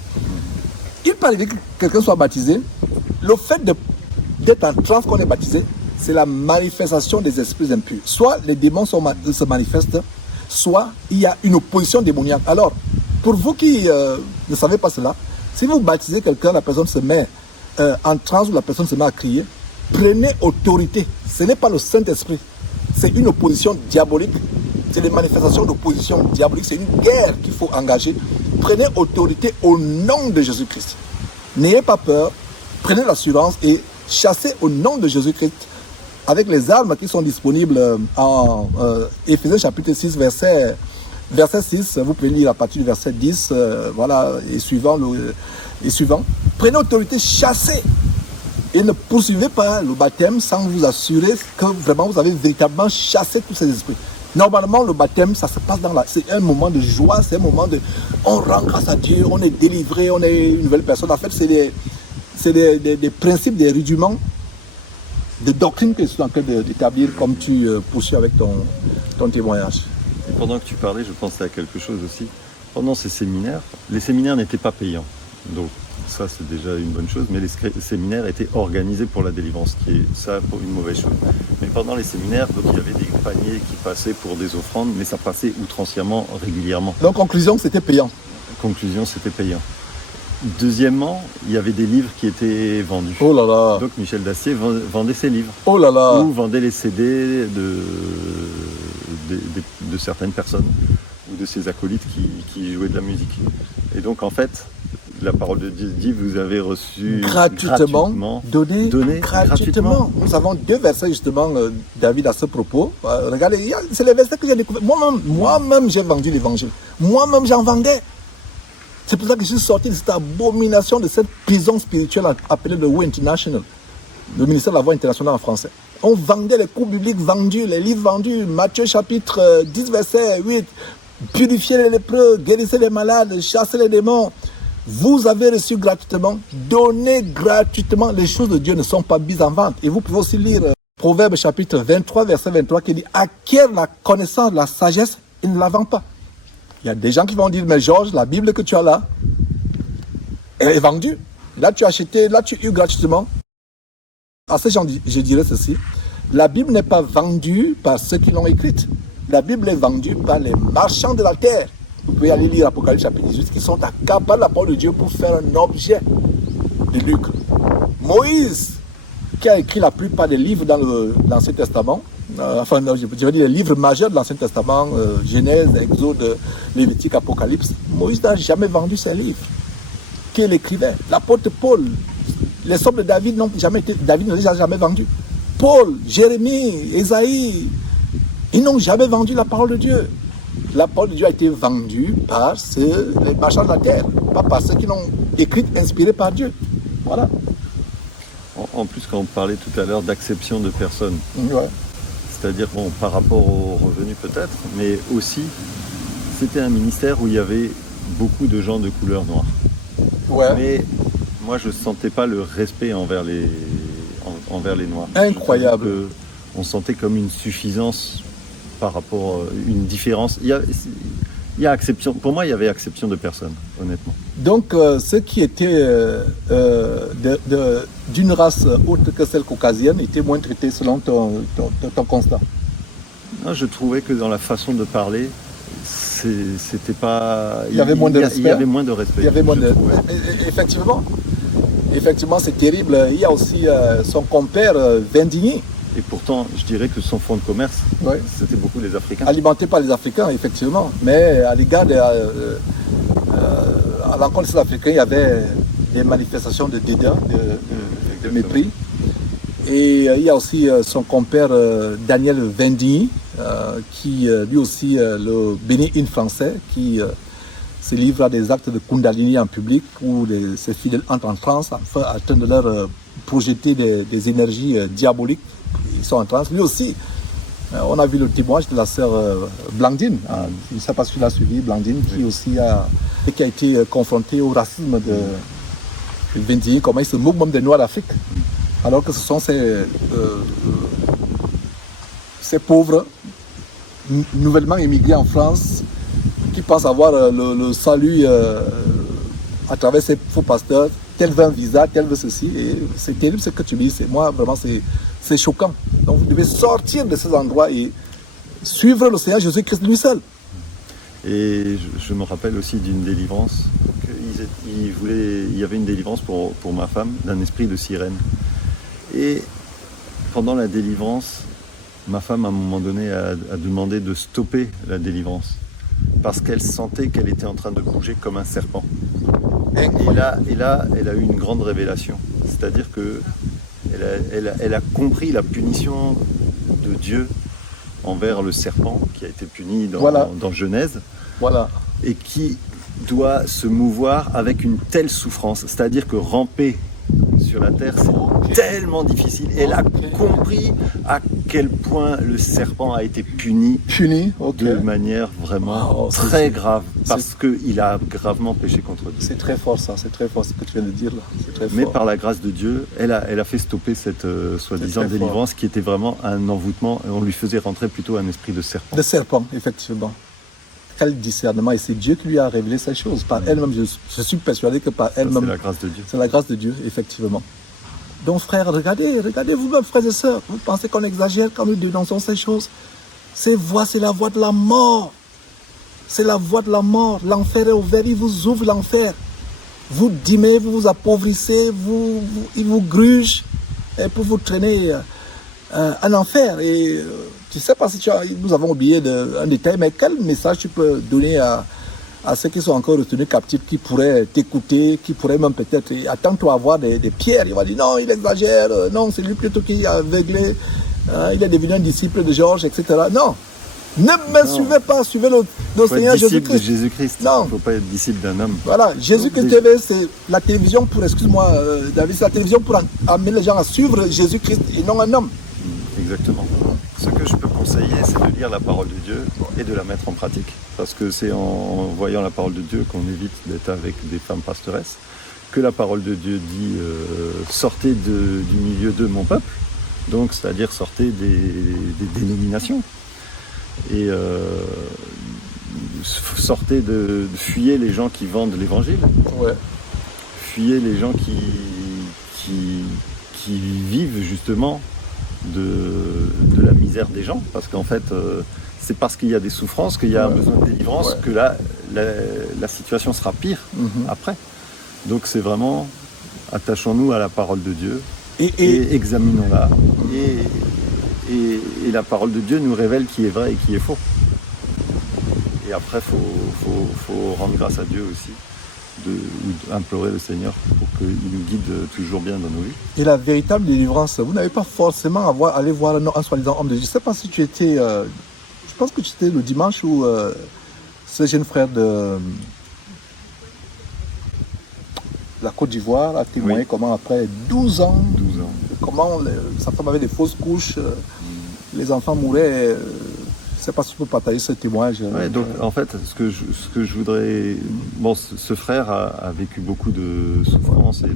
Il peut arriver que quelqu'un soit baptisé, le fait d'être en transe qu'on est baptisé, c'est la manifestation des esprits impurs. Soit les démons se manifestent, soit il y a une opposition démoniaque. Alors, pour vous qui ne savez pas cela, si vous baptisez quelqu'un, la personne se met en transe ou la personne se met à crier, prenez autorité. Ce n'est pas le Saint-Esprit, c'est une opposition diabolique. C'est des manifestations d'opposition diabolique, c'est une guerre qu'il faut engager. Prenez autorité au nom de Jésus-Christ. N'ayez pas peur, prenez l'assurance et chassez au nom de Jésus-Christ avec les armes qui sont disponibles en Éphésiens chapitre 6, verset 6, vous pouvez lire à partir du verset 10, voilà, et suivant. Prenez autorité, chassez, et ne poursuivez pas le baptême sans vous assurer que vraiment vous avez véritablement chassé tous ces esprits. Normalement, le baptême, ça se passe c'est un moment de joie, c'est un moment de, on rend grâce à Dieu, on est délivré, on est une nouvelle personne. En fait, c'est des principes, des rudiments de doctrine que je suis en train d'établir comme tu poursuis avec ton témoignage. Et pendant que tu parlais, je pensais à quelque chose aussi. Pendant ces séminaires, les séminaires n'étaient pas payants. Donc ça, c'est déjà une bonne chose. Mais les séminaires étaient organisés pour la délivrance, qui est ça pour une mauvaise chose. Mais pendant les séminaires, donc, il y avait des paniers qui passaient pour des offrandes, mais ça passait outrancièrement, régulièrement. Donc conclusion, c'était payant. Conclusion, c'était payant. Deuxièmement, il y avait des livres qui étaient vendus. Oh là là. Donc Michel Dacier vendait ses livres. Oh là là. Ou vendait les CD de certaines personnes ou de ses acolytes qui jouaient de la musique. Et donc en fait, la parole de Dieu dit, vous avez reçu gratuitement donné gratuitement. Nous avons deux versets justement, David, à ce propos. Regardez, c'est les versets que j'ai découverts. Moi-même, j'ai vendu l'évangile. Moi-même, j'en vendais. C'est pour ça que je suis sorti de cette abomination, de cette prison spirituelle appelée le Way International, le ministère de la Voie internationale en français. On vendait les cours bibliques vendus, les livres vendus. Matthieu chapitre 10, verset 8. Purifiez les lépreux, guérissez les malades, chassez les démons. Vous avez reçu gratuitement, donnez gratuitement. Les choses de Dieu ne sont pas mises en vente. Et vous pouvez aussi lire Proverbe chapitre 23, verset 23 qui dit « Acquiert la connaissance, la sagesse, et ne la vend pas ». Il y a des gens qui vont dire, mais Georges, la Bible que tu as là, elle est vendue. Là, tu as acheté, là, tu as eu gratuitement. À ces gens, je dirais ceci. La Bible n'est pas vendue par ceux qui l'ont écrite. La Bible est vendue par les marchands de la terre. Vous pouvez aller lire Apocalypse chapitre 18, qui sont accaparés de la parole de Dieu pour faire un objet de lucre. Moïse, qui a écrit la plupart des livres dans l'Ancien Testament, enfin, je veux dire les livres majeurs de l'Ancien Testament, Genèse, Exode, Lévitique, Apocalypse, Moïse n'a jamais vendu ses livres. Qui l'écrivait? L'apôtre Paul, les sommes de David David ne les a jamais vendus. Paul, Jérémie, Ésaïe, ils n'ont jamais vendu la parole de Dieu. La parole de Dieu a été vendue par les marchands de la terre, pas par ceux qui l'ont écrite, inspirée par Dieu. Voilà. En plus, quand on parlait tout à l'heure d'acception de personnes, Ouais. c'est-à-dire bon, par rapport aux revenus peut-être, mais aussi, c'était un ministère où il y avait beaucoup de gens de couleur noire. Ouais. Mais moi, je ne sentais pas le respect envers les Noirs. Incroyable. On sentait comme une suffisance par rapport à une différence. Il y a acception. Pour moi, il y avait acception de personne, honnêtement. Donc, ceux qui étaient d'une race autre que celle caucasienne étaient moins traités selon ton constat. Non, je trouvais que dans la façon de parler, c'était pas. Il y avait moins de respect. Il y avait moins de respect. Il y avait moins de... trouvais. Effectivement, c'est terrible. Il y a aussi son compère Vendigny, Et pourtant, je dirais que son fonds de commerce, ouais, c'était beaucoup les Africains. alimenté par les Africains, effectivement. Mais à l'égard à l'encontre des Africains, il y avait des manifestations de dédain, de mépris. Et il y a aussi son compère Daniel Vendigny, qui lui aussi le Bénin français, qui se livre à des actes de Kundalini en public, où ses fidèles entrent en transe afin de leur projeter des énergies diaboliques. Ils sont en transe. Lui aussi, on a vu le témoignage de la sœur Blandine. Je ne sais pas si tu l'as suivi, Blandine, qui aussi a été confrontée au racisme de Vendigny, comment il se moque même des Noirs d'Afrique, alors que ce sont ces pauvres nouvellement émigrés en France qui pensent avoir le salut à travers ces faux pasteurs. Tel veut un visa, tel veut ceci. Et c'est terrible ce que tu dis. Moi, vraiment, c'est choquant. Donc, vous devez sortir de ces endroits et suivre le Seigneur Jésus-Christ lui seul. Et je me rappelle aussi d'une délivrance. Il y avait une délivrance pour ma femme d'un esprit de sirène. Et pendant la délivrance, ma femme, à un moment donné, a demandé de stopper la délivrance. Parce qu'elle sentait qu'elle était en train de bouger comme un serpent. Et là, elle a eu une grande révélation. C'est-à-dire qu'elle a compris la punition de Dieu envers le serpent qui a été puni dans Genèse. Voilà. Et qui doit se mouvoir avec une telle souffrance. C'est-à-dire que ramper sur la terre, c'est tellement difficile. Elle a compris à quel point le serpent a été puni de manière vraiment très grave, parce qu'il a gravement péché contre Dieu. C'est très fort ça, c'est très fort ce que tu viens de dire là. C'est très fort. Mais par la grâce de Dieu, elle a fait stopper cette soi-disant délivrance qui était vraiment un envoûtement. On lui faisait rentrer plutôt un esprit de serpent. De serpent, effectivement. Quel discernement, et c'est Dieu qui lui a révélé ces choses. Par elle-même, je suis persuadé que par elle-même... C'est la grâce de Dieu. C'est la grâce de Dieu, effectivement. Donc frères, regardez vous-même, frères et sœurs. Vous pensez qu'on exagère quand nous dénonçons ces choses? Ces voix, c'est la voix de la mort. C'est la voix de la mort. L'enfer est ouvert, il vous ouvre l'enfer. Vous dîmez, vous vous appauvrissez, il vous gruge et pour vous traîner en enfer. Et je ne sais pas si nous avons oublié un détail, mais quel message tu peux donner à ceux qui sont encore retenus captifs, qui pourraient t'écouter, qui pourraient même peut-être... Attends-toi à voir des pierres. Il va dire non, il exagère, non, c'est lui plutôt qui a aveuglé, il est devenu un disciple de Georges, etc. Non, ne me suivez pas, suivez le Seigneur Jésus-Christ. De Jésus-Christ. Non. Il ne faut pas être disciple d'un homme. Voilà, Jésus-Christ TV, c'est la télévision pour, excuse-moi David, c'est la télévision pour amener les gens à suivre Jésus-Christ et non un homme. Exactement. Ce que je peux conseiller, c'est de lire la parole de Dieu et de la mettre en pratique. Parce que c'est en voyant la parole de Dieu qu'on évite d'être avec des femmes pastoresses, que la parole de Dieu dit sortez du milieu de mon peuple, donc c'est-à-dire sortez des dénominations. Et sortez fuyez les gens qui vendent l'évangile, fuyez les gens qui vivent justement de la misère des gens, parce qu'en fait c'est parce qu'il y a des souffrances, qu'il y a un besoin de délivrance, que là la situation sera pire après. Donc c'est vraiment attachons-nous à la parole de Dieu et examinons-la et la parole de Dieu nous révèle qui est vrai et qui est faux. Et après faut rendre grâce à Dieu aussi, ou implorer le Seigneur pour qu'il nous guide toujours bien dans nos vies. Et la véritable délivrance, vous n'avez pas forcément à aller voir un soi-disant homme de Dieu. Je ne sais pas si tu étais, je pense que tu étais le dimanche où ce jeune frère de la Côte d'Ivoire a témoigné comment après 12 ans comment sa femme avait des fausses couches, les enfants mouraient. Je ne sais pas si tu peux partager ce témoignage. Ouais, donc en fait, ce que je voudrais... Bon, ce frère a vécu beaucoup de souffrances et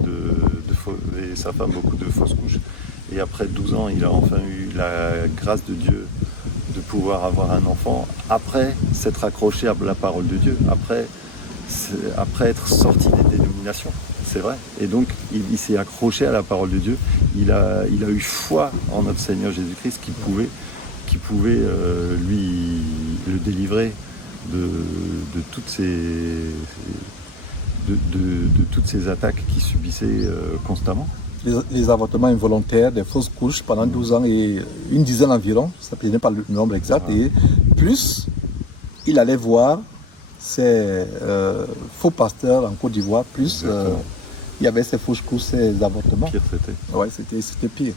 sa femme beaucoup de fausses couches. Et après 12 ans, il a enfin eu la grâce de Dieu de pouvoir avoir un enfant après s'être accroché à la parole de Dieu, après être sorti des dénominations, c'est vrai. Et donc, il s'est accroché à la parole de Dieu. Il a eu foi en notre Seigneur Jésus-Christ qui pouvait lui le délivrer de toutes ces attaques qu'il subissait constamment. Les avortements involontaires, des fausses couches pendant 12 ans et une dizaine environ, ça ne n'est pas le nombre exact, voilà. Et plus il allait voir ces faux pasteurs en Côte d'Ivoire, plus il y avait ces fausses couches, ces avortements. Pire c'était. Ouais, c'était pire.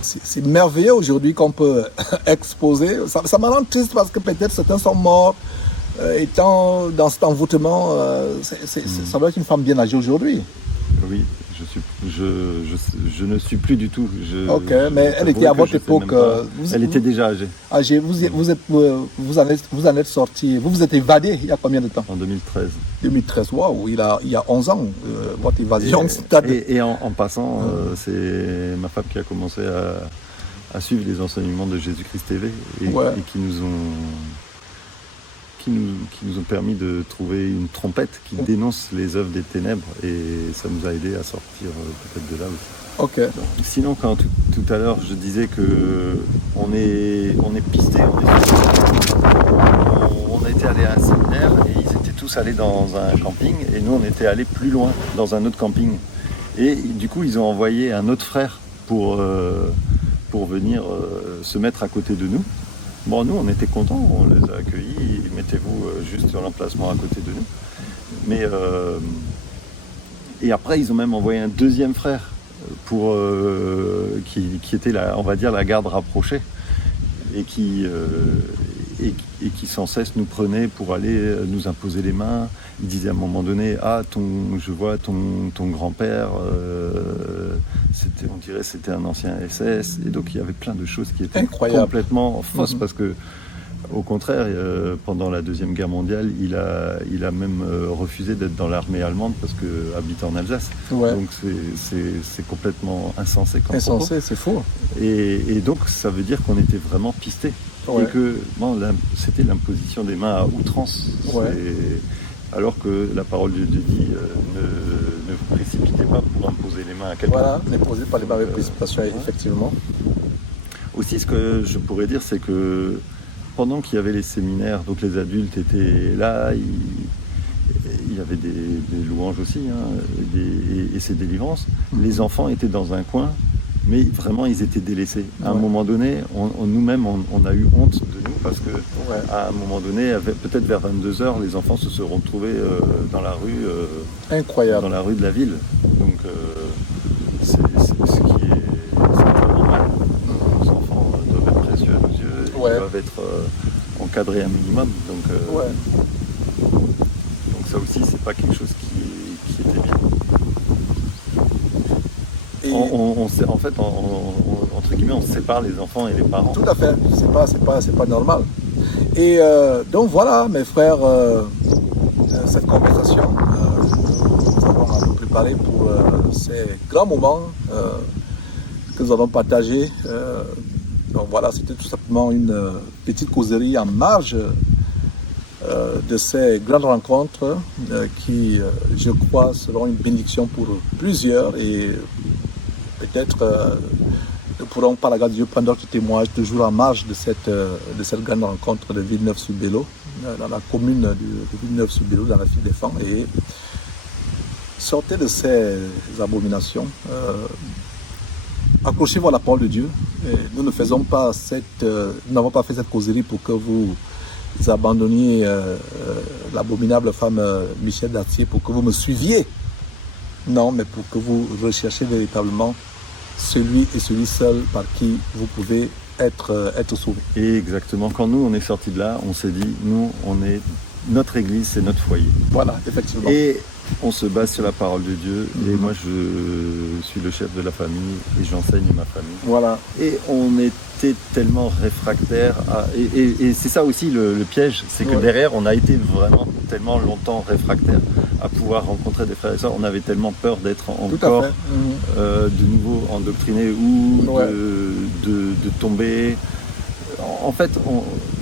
C'est merveilleux aujourd'hui qu'on peut exposer. Ça me rend triste parce que peut-être certains sont morts étant dans cet envoûtement. Ça doit être une femme bien âgée aujourd'hui. Oui, je ne suis plus du tout. Ok, mais elle était à votre époque. Elle était déjà âgée. Âgée. Vous en êtes sorti. Vous vous êtes évadé il y a combien de temps? En 2013. 2013, waouh, il y a 11 ans, votre évasion. Et en passant, c'est ma femme qui a commencé à suivre les enseignements de Jésus-Christ TV et qui nous ont permis de trouver une trompette qui dénonce les œuvres des ténèbres et ça nous a aidé à sortir peut-être de là aussi. Ok. Sinon, quand tout à l'heure je disais que on est pisté, on était allé à un séminaire et ils étaient tous allés dans un camping et nous on était allés plus loin dans un autre camping et du coup ils ont envoyé un autre frère pour venir se mettre à côté de nous. Bon, nous, on était contents, on les a accueillis, mettez-vous juste sur l'emplacement à côté de nous. Et après, ils ont même envoyé un deuxième frère qui était, on va dire, la garde rapprochée et qui sans cesse nous prenait pour aller nous imposer les mains. Il disait à un moment donné, je vois ton grand-père, on dirait c'était un ancien SS, et donc il y avait plein de choses qui étaient complètement fausses parce que, au contraire, pendant la Deuxième Guerre mondiale, il a même refusé d'être dans l'armée allemande parce que habitant en Alsace. Ouais. Donc c'est complètement insensé comme propos. Insensé, c'est faux. Et donc ça veut dire qu'on était vraiment pistés. Ouais. Et que c'était l'imposition des mains à outrance. Ouais. Alors que la parole de Dieu dit ne vous précipitez pas pour imposer les mains à quelqu'un. Voilà, n'imposez pas les mains avec précipitation, effectivement. Aussi, ce que je pourrais dire, c'est que pendant qu'il y avait les séminaires, donc les adultes étaient là, il y avait des louanges aussi, et ces délivrances. Les enfants étaient dans un coin, mais vraiment ils étaient délaissés. À un moment donné, nous-mêmes, on a eu honte de nous parce que à un moment donné, peut-être vers 22h, les enfants se seront trouvés dans la rue, incroyable, dans la rue de la ville. Donc c'est vraiment mal. Nos enfants doivent être précieux à nos yeux, ils doivent être encadrés un minimum. Donc ça aussi, c'est pas quelque chose qui était bien. En fait, entre guillemets, on sépare les enfants et les parents. Tout à fait, c'est pas normal. Et donc voilà, mes frères, cette conversation, nous avons préparé pour ces grands moments que nous allons partager. Donc voilà, c'était tout simplement une petite causerie en marge de ces grandes rencontres qui, je crois, seront une bénédiction pour plusieurs et peut-être nous pourrons, par la grâce de Dieu, prendre d'autres témoignages toujours en marge de cette grande rencontre de Villeneuve-sur-Bélo, dans la commune de Villeneuve-sur-Bélo, dans la Ville des Fans, et sortez de ces abominations. Accrochez-vous à la parole de Dieu. Et nous n'avons pas fait cette causerie pour que vous abandonniez l'abominable femme Michel Dartier, pour que vous me suiviez. Non, mais pour que vous recherchiez véritablement celui et celui seul par qui vous pouvez être sauvé. Et exactement, quand nous on est sortis de là, on s'est dit, notre église c'est notre foyer. Voilà, effectivement. Et on se base sur la parole de Dieu. Et moi, je suis le chef de la famille et j'enseigne ma famille. Voilà. Et on était tellement réfractaires. Et c'est ça aussi le piège, c'est que derrière, on a été vraiment tellement longtemps réfractaires à pouvoir rencontrer des frères et sœurs. On avait tellement peur d'être encore de nouveau endoctrinés ou de tomber. En fait,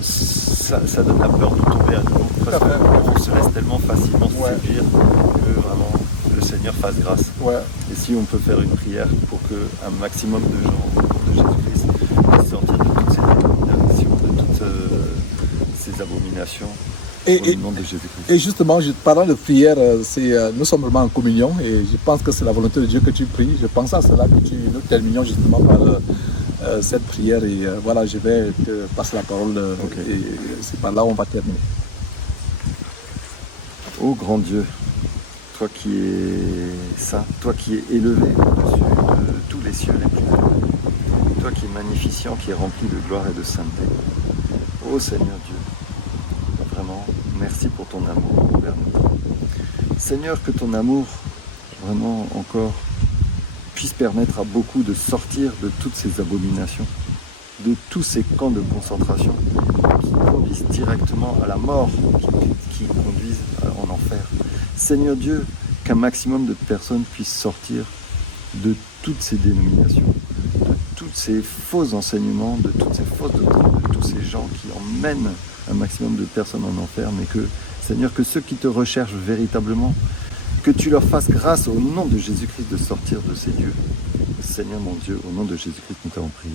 ça donne la peur de tomber à nouveau. Parce qu'on se laisse tellement facilement séduire que vraiment le Seigneur fasse grâce. Et si on peut faire une prière pour qu'un maximum de gens de Jésus-Christ puissent sortir de toutes ces dénominations, de toutes ces abominations. Au nom de Jésus-Christ. Et justement, parlant de prière, nous sommes vraiment en communion et je pense que c'est la volonté de Dieu que tu pries. Je pense à cela que nous terminons justement par cette prière et voilà, je vais te passer la parole et c'est par là où on va terminer. Ô grand Dieu, toi qui es saint, toi qui es élevé au-dessus de tous les cieux les plus élevés, toi qui es magnificent, qui est rempli de gloire et de sainteté. Ô Seigneur Dieu, vraiment, merci pour ton amour envers nous. Seigneur, que ton amour, vraiment encore, puisse permettre à beaucoup de sortir de toutes ces abominations, de tous ces camps de concentration qui conduisent directement à la mort, qui conduisent en enfer. Seigneur Dieu, qu'un maximum de personnes puissent sortir de toutes ces dénominations, de tous ces faux enseignements, de toutes ces fausses doctrines, de tous ces gens qui emmènent un maximum de personnes en enfer, mais que, Seigneur, que ceux qui te recherchent véritablement, que tu leur fasses grâce au nom de Jésus-Christ de sortir de ces lieux. Seigneur mon Dieu, au nom de Jésus-Christ, nous t'avons prié.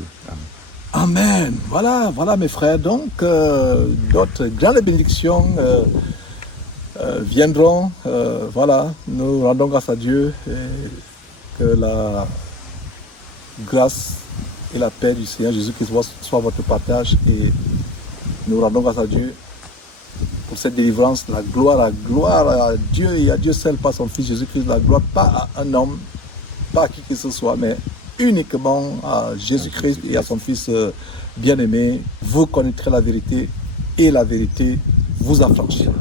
Amen. Amen. Voilà mes frères. Donc, d'autres grandes bénédictions viendront. Voilà, nous rendons grâce à Dieu et que la grâce et la paix du Seigneur Jésus-Christ soit votre partage et nous rendons grâce à Dieu pour cette délivrance, la gloire à Dieu et à Dieu seul par son Fils Jésus-Christ, la gloire pas à un homme, pas à qui que ce soit, mais uniquement à Jésus-Christ et à son Fils bien-aimé. Vous connaîtrez la vérité et la vérité vous affranchira.